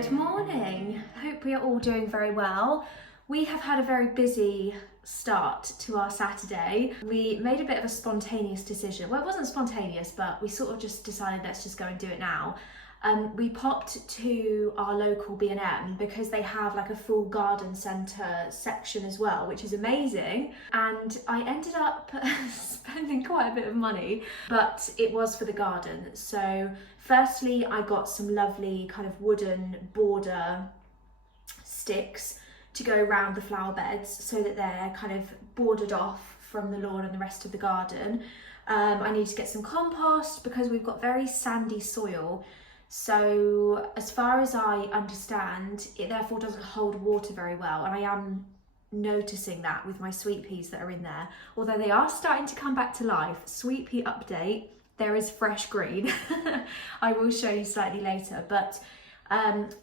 Good morning. Hope we are all doing very well. We have had a very busy start to our Saturday. We made a bit of a spontaneous decision. Well, it wasn't spontaneous, but we sort of just decided let's just go and do it now. We popped to our local B&M because they have like a full garden centre section as well, which is amazing. And I ended up spending quite a bit of money, but it was for the garden. So firstly, I got some lovely kind of wooden border sticks to go around the flower beds so that they're kind of bordered off from the lawn and the rest of the garden. I need to get some compost because we've got very sandy soil. So as far as I understand, it therefore doesn't hold water very well. And I am noticing that with my sweet peas that are in there. Although they are starting to come back to life. Sweet pea update, there is fresh green. I will show you slightly later. But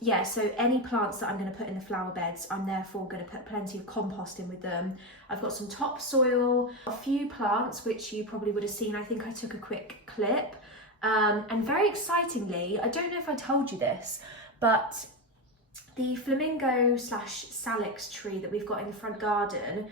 yeah, so any plants that I'm going to put in the flower beds, I'm therefore going to put plenty of compost in with them. I've got some topsoil, a few plants, which you probably would have seen. I think I took a quick clip. And very excitingly, I don't know if I told you this, but the flamingo / salix tree that we've got in the front garden,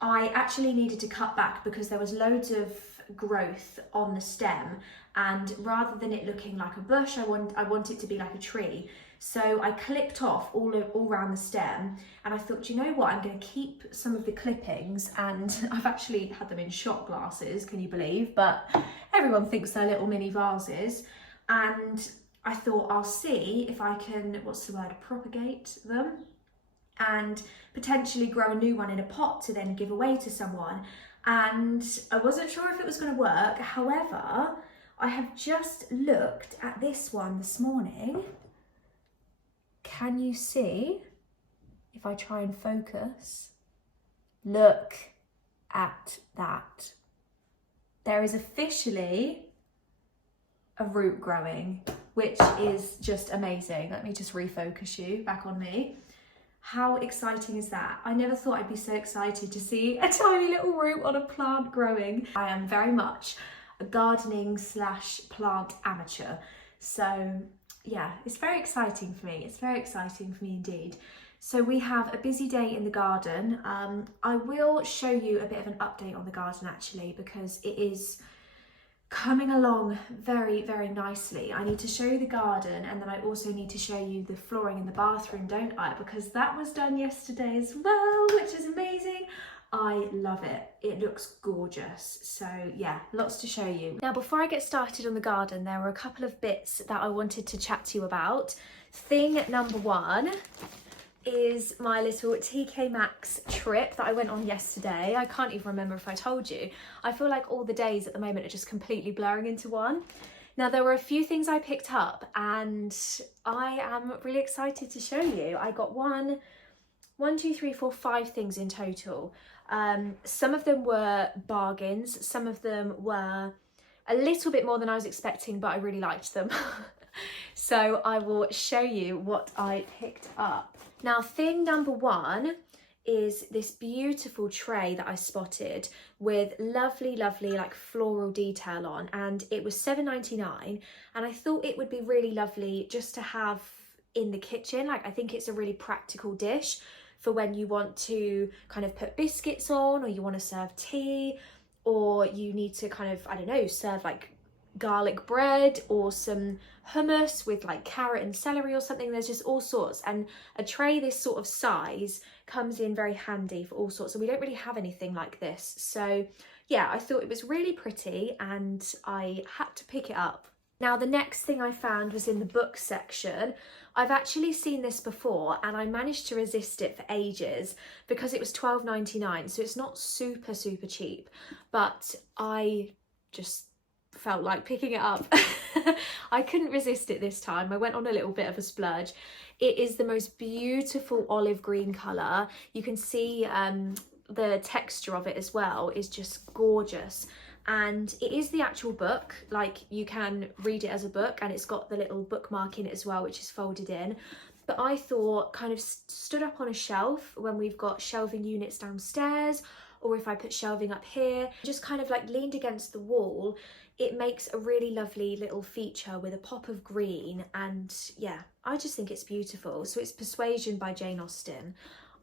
I actually needed to cut back because there was loads of growth on the stem, and rather than it looking like a bush, I want it to be like a tree. So I clipped off all around the stem, and I thought, you know what, I'm going to keep some of the clippings, and I've actually had them in shot glasses, can you believe? But everyone thinks they're little mini vases, and I thought I'll see if I can, propagate them and potentially grow a new one in a pot to then give away to someone. And I wasn't sure if it was going to work. However, I have just looked at this one this morning. Can you see, if I try and focus, look at that. There is officially a root growing, which is just amazing. Let me just refocus you back on me. How exciting is that? I never thought I'd be so excited to see a tiny little root on a plant growing. I am very much a gardening / plant amateur. So yeah, it's very exciting for me. It's very exciting for me indeed. So we have a busy day in the garden. I will show you a bit of an update on the garden actually, because it is coming along very, very nicely. I need to show you the garden, and then I also need to show you the flooring in the bathroom, don't I? Because that was done yesterday as well, which is amazing. I love it. It looks gorgeous. So yeah, lots to show you. Now, before I get started on the garden, there were a couple of bits that I wanted to chat to you about. Thing number one is my little TK Maxx trip that I went on yesterday. I can't even remember if I told you. I feel like all the days at the moment are just completely blurring into one. Now, there were a few things I picked up, and I am really excited to show you. I got one, two, three, four, 5 things in total. Some of them were bargains, some of them were a little bit more than I was expecting, but I really liked them. So I will show you what I picked up. Now, thing number one is this beautiful tray that I spotted with lovely, lovely like floral detail on, and it was $7.99, and I thought it would be really lovely just to have in the kitchen. Like, I think it's a really practical dish for when you want to kind of put biscuits on, or you want to serve tea, or you need to kind of, I don't know, serve like garlic bread or some hummus with like carrot and celery or something. There's just all sorts, and a tray this sort of size comes in very handy for all sorts, and we don't really have anything like this. So yeah, I thought it was really pretty and I had to pick it up. Now, the next thing I found was in the book section. I've actually seen this before, and I managed to resist it for ages because it was $12.99, so it's not super, super cheap, but I just felt like picking it up. I couldn't resist it this time. I went on a little bit of a splurge. It is the most beautiful olive green colour. You can see the texture of it as well is just gorgeous. And it is the actual book, like you can read it as a book, and it's got the little bookmark in it as well, which is folded in. But I thought kind of stood up on a shelf when we've got shelving units downstairs, or if I put shelving up here, just kind of like leaned against the wall. it makes a really lovely little feature with a pop of green, and yeah, I just think it's beautiful. So it's Persuasion by Jane Austen.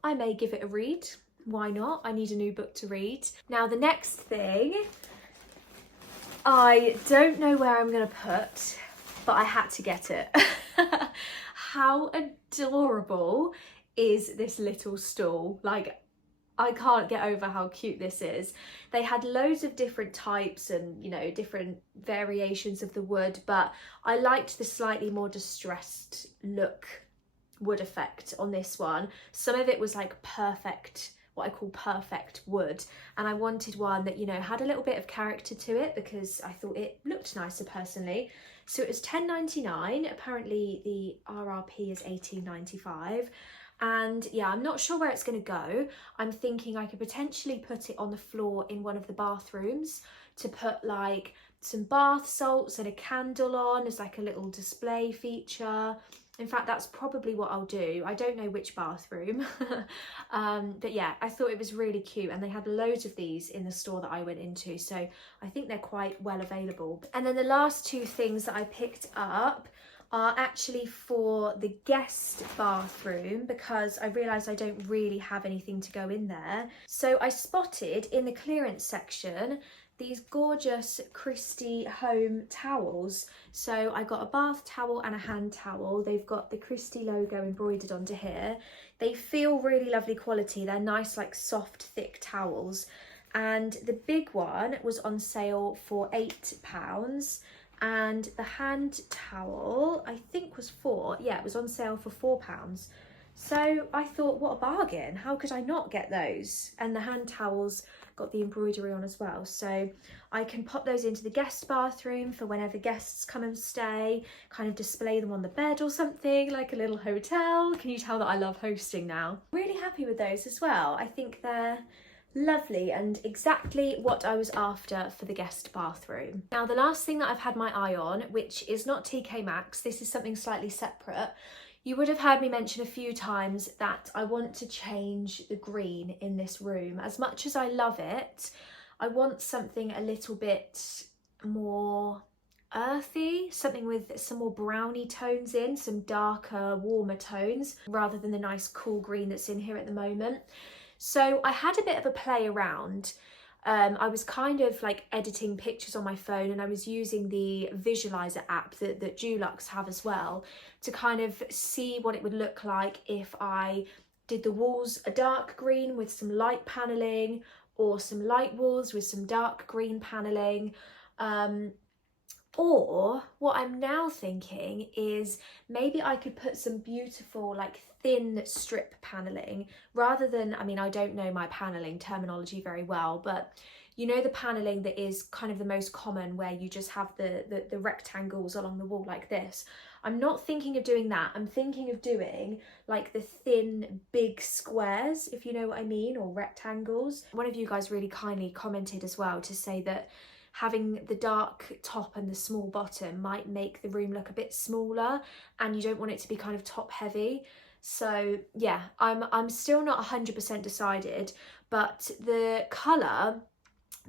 I may give it a read. Why not? I need a new book to read. Now the next thing, I don't know where I'm gonna put, but I had to get it. How adorable is this little stool? Like, I can't get over how cute this is. They had loads of different types and, you know, different variations of the wood, but I liked the slightly more distressed look wood effect on this one. Some of it was like perfect, what I call perfect wood, and I wanted one that, you know, had a little bit of character to it because I thought it looked nicer personally. So it was £10.99. Apparently the RRP is £18.95. And yeah, I'm not sure where it's going to go. I'm thinking I could potentially put it on the floor in one of the bathrooms to put like some bath salts and a candle on as like a little display feature. In fact, that's probably what I'll do. I don't know which bathroom. But yeah, I thought it was really cute, and they had loads of these in the store that I went into. So I think they're quite well available. And then the last two things that I picked up are actually for the guest bathroom, because I realised I don't really have anything to go in there. So I spotted in the clearance section these gorgeous Christie home towels. So I got a bath towel and a hand towel. They've got the Christie logo embroidered onto here. They feel really lovely quality. They're nice, like soft, thick towels. And the big one was on sale for £8. And the hand towel, I think was it was on sale for £4. So I thought, what a bargain. How could I not get those? And the hand towels got the embroidery on as well. So I can pop those into the guest bathroom for whenever guests come and stay, kind of display them on the bed or something, like a little hotel. Can you tell that I love hosting now? Really happy with those as well. I think they're lovely and exactly what I was after for the guest bathroom. Now the last thing that I've had my eye on, which is not TK Maxx, this is something slightly separate. You would have heard me mention a few times that I want to change the green in this room. As much as I love it, I want something a little bit more earthy, something with some more browny tones in, some darker, warmer tones, rather than the nice cool green that's in here at the moment. So I had a bit of a play around. I was kind of like editing pictures on my phone, and I was using the visualizer app that Dulux have as well to kind of see what it would look like if I did the walls a dark green with some light paneling, or some light walls with some dark green paneling. Or what I'm now thinking is maybe I could put some beautiful like thin strip paneling rather than, I mean, I don't know my paneling terminology very well, but you know the paneling that is kind of the most common where you just have the rectangles along the wall like this. I'm not thinking of doing that. I'm thinking of doing like the thin big squares, if you know what I mean, or rectangles. One of you guys really kindly commented as well to say that having the dark top and the small bottom might make the room look a bit smaller, and you don't want it to be kind of top heavy. So yeah, I'm still not 100% decided, but the colour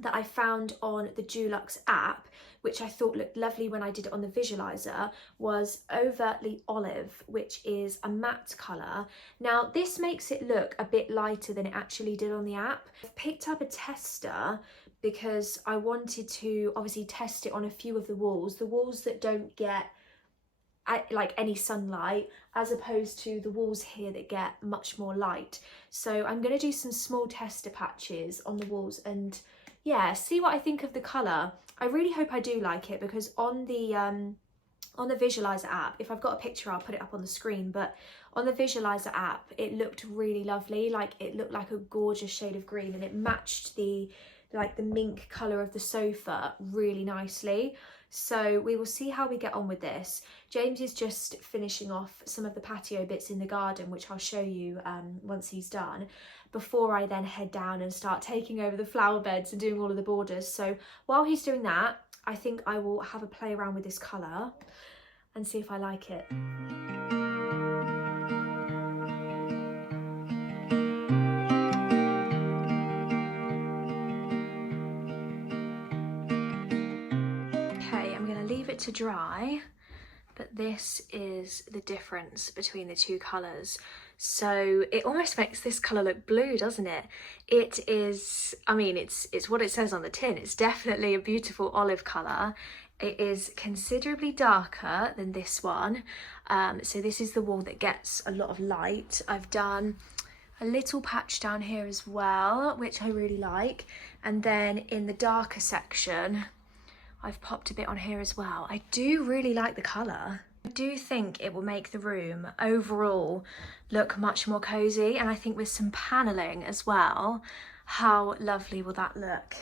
that I found on the Dulux app, which I thought looked lovely when I did it on the visualizer, was Overtly Olive, which is a matte colour. Now this makes it look a bit lighter than it actually did on the app. I've picked up a tester because I wanted to obviously test it on a few of the walls that don't get like any sunlight, as opposed to the walls here that get much more light. So I'm going to do some small tester patches on the walls and yeah, see what I think of the colour. I really hope I do like it, because on the visualizer app, if I've got a picture I'll put it up on the screen, but on the visualizer app it looked really lovely. Like it looked like a gorgeous shade of green, and it matched the mink colour of the sofa really nicely. So we will see how we get on with this. James is just finishing off some of the patio bits in the garden, which I'll show you once he's done, before I then head down and start taking over the flower beds and doing all of the borders. So while he's doing that, I think I will have a play around with this colour and see if I like it. to dry, but this is the difference between the two colours. So it almost makes this colour look blue, doesn't it? It is, I mean, it's what it says on the tin. It's definitely a beautiful olive colour. It is considerably darker than this one. So this is the wall that gets a lot of light. I've done a little patch down here as well, which I really like. And then in the darker section, I've popped a bit on here as well. I do really like the colour. I do think it will make the room overall look much more cosy, and I think with some panelling as well, how lovely will that look?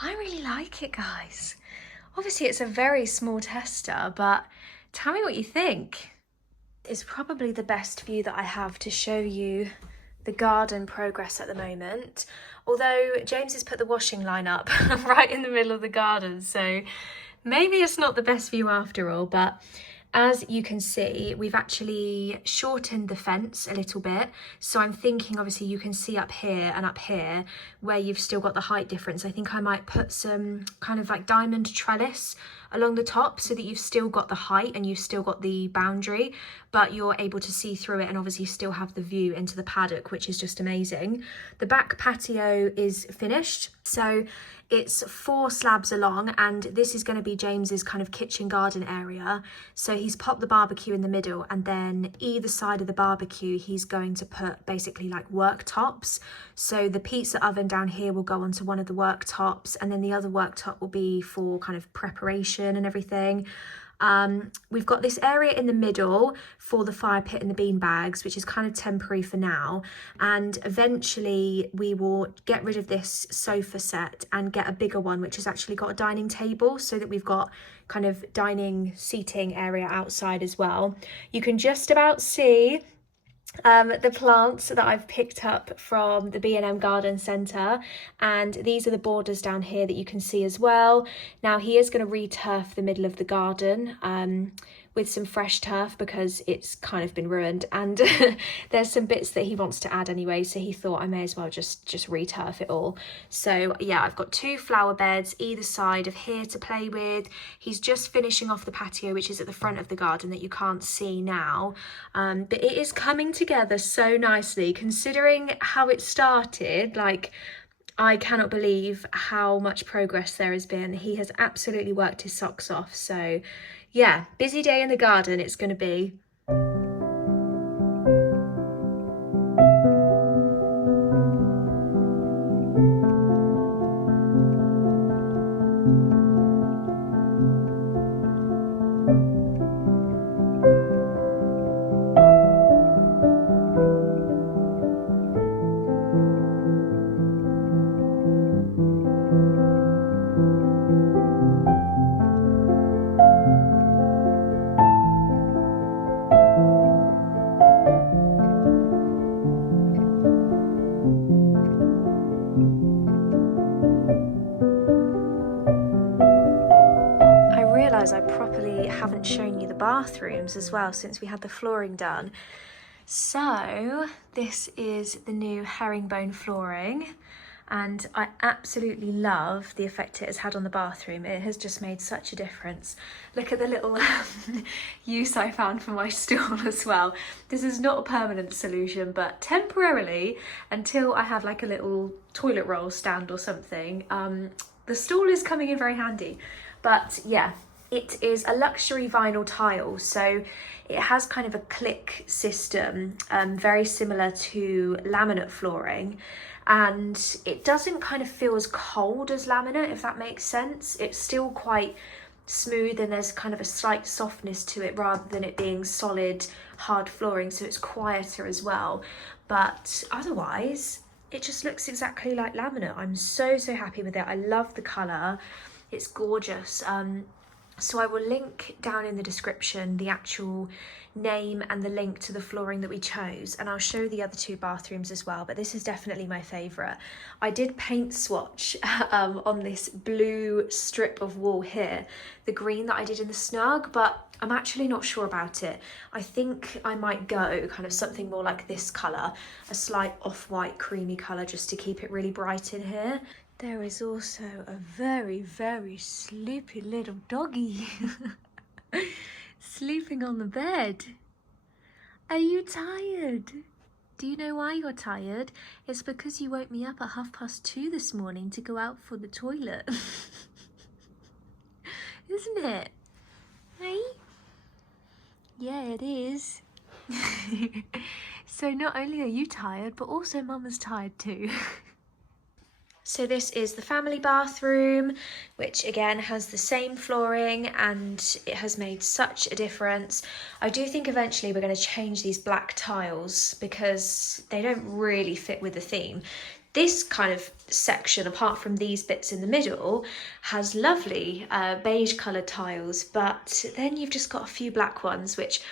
I really like it, guys. Obviously it's a very small tester, but tell me what you think. It's probably the best view that I have to show you the garden progress at the moment, although James has put the washing line up right in the middle of the garden, so maybe it's not the best view after all. But as you can see, we've actually shortened the fence a little bit. So I'm thinking, obviously you can see up here and up here where you've still got the height difference. I think I might put some kind of like diamond trellis along the top so that you've still got the height and you've still got the boundary, but you're able to see through it and obviously still have the view into the paddock, which is just amazing. The back patio is finished. So it's 4 slabs along, and this is going to be James's kind of kitchen garden area. So he's popped the barbecue in the middle, and then either side of the barbecue he's going to put basically like worktops. So the pizza oven down here will go onto one of the worktops, and then the other worktop will be for kind of preparation and everything. We've got this area in the middle for the fire pit and the bean bags, which is kind of temporary for now, and eventually we will get rid of this sofa set and get a bigger one which has actually got a dining table, so that we've got kind of dining seating area outside as well. You can just about see the plants that I've picked up from the B&M Garden Centre, and these are the borders down here that you can see as well. Now he is going to re-turf the middle of the garden with some fresh turf because it's kind of been ruined, and there's some bits that he wants to add anyway, so he thought I may as well just re-turf it all. So yeah, I've got 2 flower beds either side of here to play with. He's just finishing off the patio, which is at the front of the garden that you can't see now, but it is coming together so nicely considering how it started. Like, I cannot believe how much progress there has been. He has absolutely worked his socks off. So yeah, busy day in the garden it's going to be. I properly haven't shown you the bathrooms as well since we had the flooring done. So this is the new herringbone flooring, and I absolutely love the effect it has had on the bathroom. It has just made such a difference. Look at the little use I found for my stool as well. This is not a permanent solution, but temporarily, until I have like a little toilet roll stand or something, the stool is coming in very handy. But yeah, it is a luxury vinyl tile, so it has kind of a click system, very similar to laminate flooring, and it doesn't kind of feel as cold as laminate, if that makes sense. It's still quite smooth and there's kind of a slight softness to it rather than it being solid, hard flooring, so it's quieter as well. But otherwise, it just looks exactly like laminate. I'm so happy with it. I love the colour. It's gorgeous. So I will link down in the description the actual name and the link to the flooring that we chose, and I'll show the other 2 bathrooms as well, but this is definitely my favourite. I did paint swatch on this blue strip of wall here, the green that I did in the snug, but I'm actually not sure about it. I think I might go kind of something more like this colour, a slight off-white creamy colour, just to keep it really bright in here. There is also a very, very sleepy little doggy sleeping on the bed. Are you tired? Do you know why you're tired? It's because you woke me up at 2:30 this morning to go out for the toilet. Isn't it? Hey? Yeah, it is. So not only are you tired, but also Mama's tired too. So this is the family bathroom, which again has the same flooring, and it has made such a difference. I do think eventually we're going to change these black tiles because they don't really fit with the theme. This kind of section, apart from these bits in the middle, has lovely beige coloured tiles, but then you've just got a few black ones, which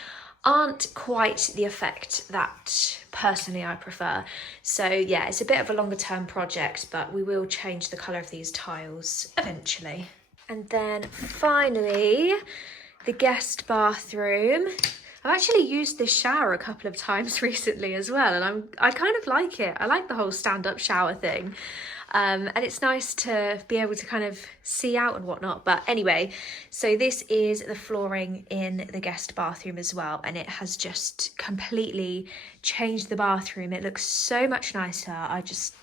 aren't quite the effect that personally I prefer. So yeah, it's a bit of a longer term project, but we will change the colour of these tiles eventually. And then finally, the guest bathroom. I've actually used this shower a couple of times recently as well, and I kind of like it. I like the whole stand-up shower thing. And it's nice to be able to kind of see out and whatnot. But anyway, so this is the flooring in the guest bathroom as well, and it has just completely changed the bathroom. It looks so much nicer. I just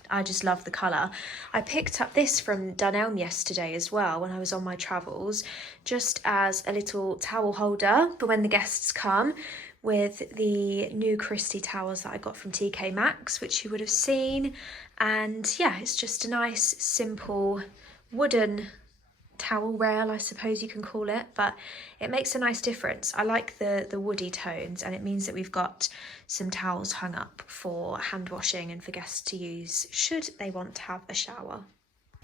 love the colour. I picked up this from Dunelm yesterday as well when I was on my travels, just as a little towel holder for when the guests come, with the new Christie towels that I got from TK Maxx, which you would have seen. And yeah, it's just a nice, simple wooden towel rail, I suppose you can call it, but it makes a nice difference. I like the woody tones, and it means that we've got some towels hung up for hand washing and for guests to use should they want to have a shower.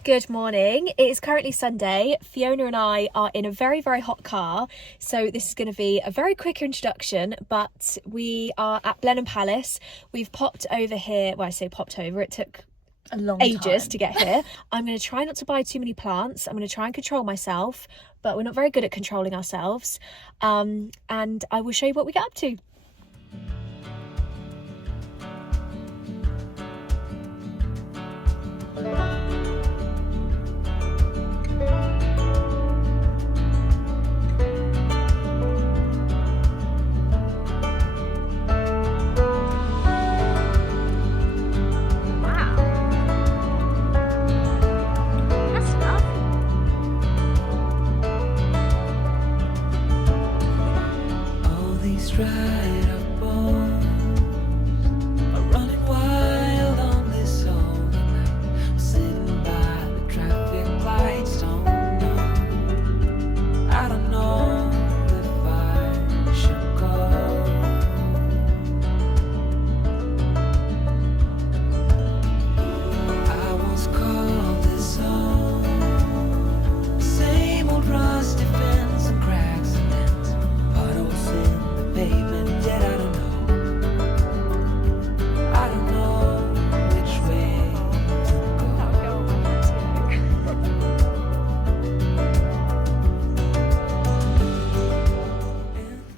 Good morning. It is currently Sunday. Fiona and I are in a very, very hot car. So this is going to be a very quick introduction, but we are at Blenheim Palace. We've popped over here. Well, I say popped over. It took a long ages to get here. I'm going to try not to buy too many plants. I'm going to try and control myself, but we're not very good at controlling ourselves. And I will show you what we get up to.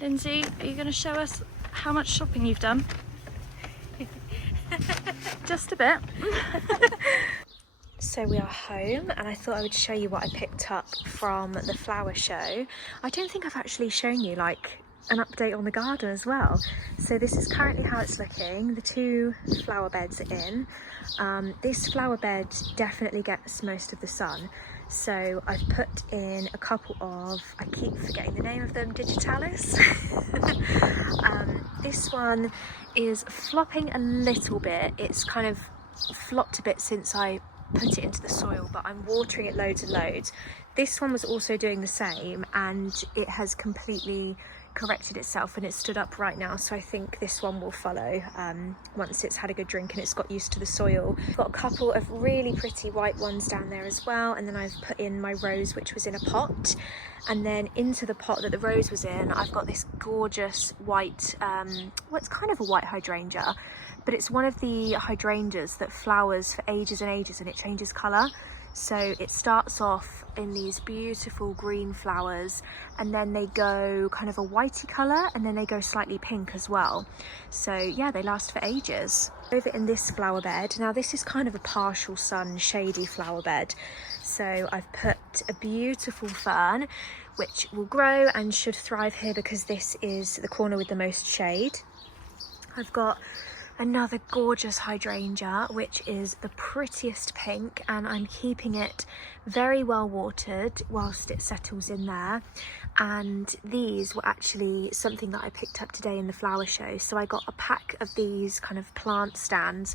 Lyndsey, are you going to show us how much shopping you've done? Just a bit. So we are home, and I thought I would show you what I picked up from the flower show. I don't think I've actually shown you like an update on the garden as well. So this is currently how it's looking. The 2 flower beds are in. This flower bed definitely gets most of the sun. So I've put in a couple of, I keep forgetting the name of them, digitalis. This one is flopping a little bit. It's kind of flopped a bit since I put it into the soil, but I'm watering it loads and loads. This one was also doing the same, and it has completely corrected itself and it's stood up right now, so I think this one will follow once it's had a good drink and it's got used to the soil. I've got a couple of really pretty white ones down there as well, and then I've put in my rose, which was in a pot, and then into the pot that the rose was in I've got this gorgeous white well, it's kind of a white hydrangea, but it's one of the hydrangeas that flowers for ages and ages and it changes colour. So it starts off in these beautiful green flowers, and then they go kind of a whitey colour, and then they go slightly pink as well. So yeah, they last for ages. Over in this flower bed, now this is kind of a partial sun shady flower bed, so I've put a beautiful fern which will grow and should thrive here because this is the corner with the most shade. I've got another gorgeous hydrangea which is the prettiest pink, and I'm keeping it very well watered whilst it settles in there. And these were actually something that I picked up today in the flower show, so I got a pack of these kind of plant stands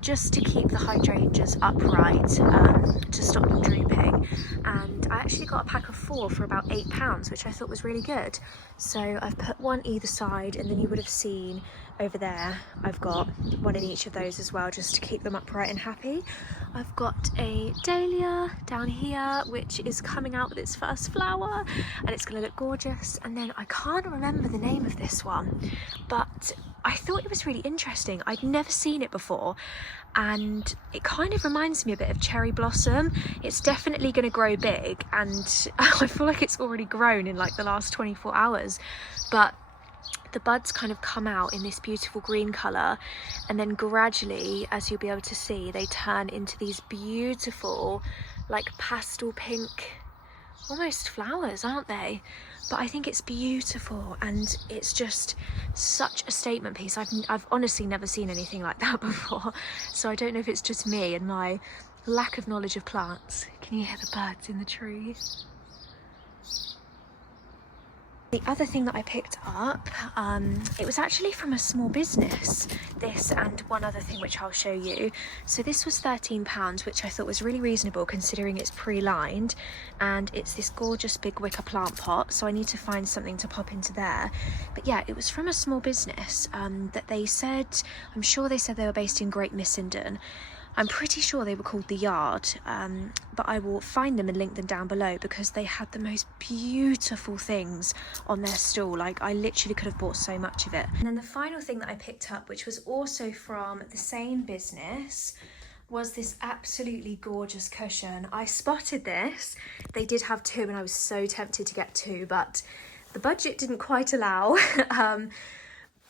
just to keep the hydrangeas upright, to stop them drooping. And I actually got a pack of 4 for about £8, which I thought was really good. So I've put one either side, and then you would have seen over there I've got one in each of those as well, just to keep them upright and happy. I've got a dahlia down here which is coming out with its first flower, and it's going to look gorgeous. And then I can't remember the name of this one, but I thought it was really interesting. I'd never seen it before, and it kind of reminds me a bit of cherry blossom. It's definitely going to grow big, and I feel like it's already grown in like the last 24 hours. But the buds kind of come out in this beautiful green colour, and then gradually, as you'll be able to see, they turn into these beautiful like pastel pink almost flowers, aren't they? But I think it's beautiful, and it's just such a statement piece. I've honestly never seen anything like that before, so I don't know if it's just me and my lack of knowledge of plants. Can you hear the birds in the tree? The other thing that I picked up, it was actually from a small business, this and one other thing which I'll show you. So this was £13, which I thought was really reasonable considering it's pre-lined, and it's this gorgeous big wicker plant pot, so I need to find something to pop into there. But yeah, it was from a small business that they said, I'm sure they said they were based in Great Missenden. I'm pretty sure they were called The Yard, but I will find them and link them down below because they had the most beautiful things on their stall. Like, I literally could have bought so much of it. And then the final thing that I picked up, which was also from the same business, was this absolutely gorgeous cushion. I spotted this. They did have 2 and I was so tempted to get 2, but the budget didn't quite allow.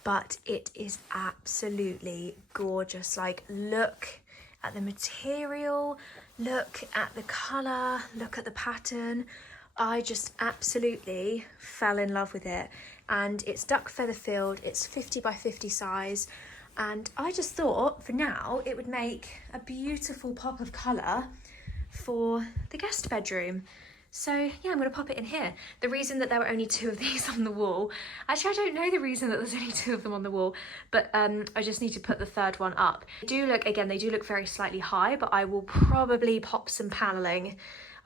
But it is absolutely gorgeous. Like, look at the material, look at the colour, look at the pattern. I just absolutely fell in love with it. And it's duck feather filled, it's 50 by 50 size, and I just thought for now it would make a beautiful pop of colour for the guest bedroom. So yeah, I'm going to pop it in here. The reason that there were only 2 of these on the wall, actually I don't know the reason that there's only 2 of them on the wall, but I just need to put the 3rd one up. They do look, again, they do look very slightly high, but I will probably pop some panelling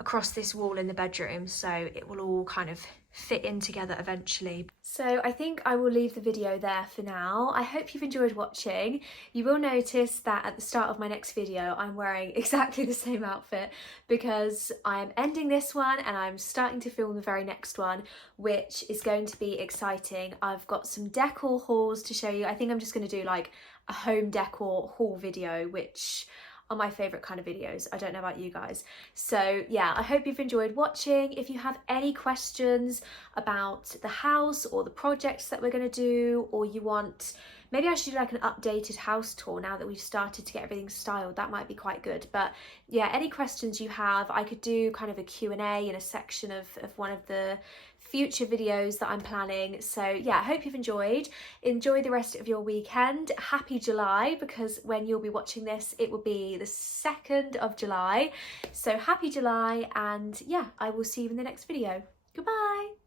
across this wall in the bedroom so it will all kind of fit in together eventually. So I think I will leave the video there for now. I hope you've enjoyed watching. You will notice that at the start of my next video I'm wearing exactly the same outfit because I'm ending this one and I'm starting to film the very next one, which is going to be exciting. I've got some decor hauls to show you. I think I'm just going to do like a home decor haul video, which are my favourite kind of videos. I don't know about you guys. So yeah, I hope you've enjoyed watching. If you have any questions about the house or the projects that we're going to do, or you want, maybe I should do like an updated house tour now that we've started to get everything styled, that might be quite good. But yeah, any questions you have, I could do kind of a Q&A in a section of one of the future videos that I'm planning. So yeah, I hope you've enjoyed. Enjoy the rest of your weekend. Happy July, because when you'll be watching this, it will be the 2nd of July. So happy July, and yeah, I will see you in the next video. Goodbye.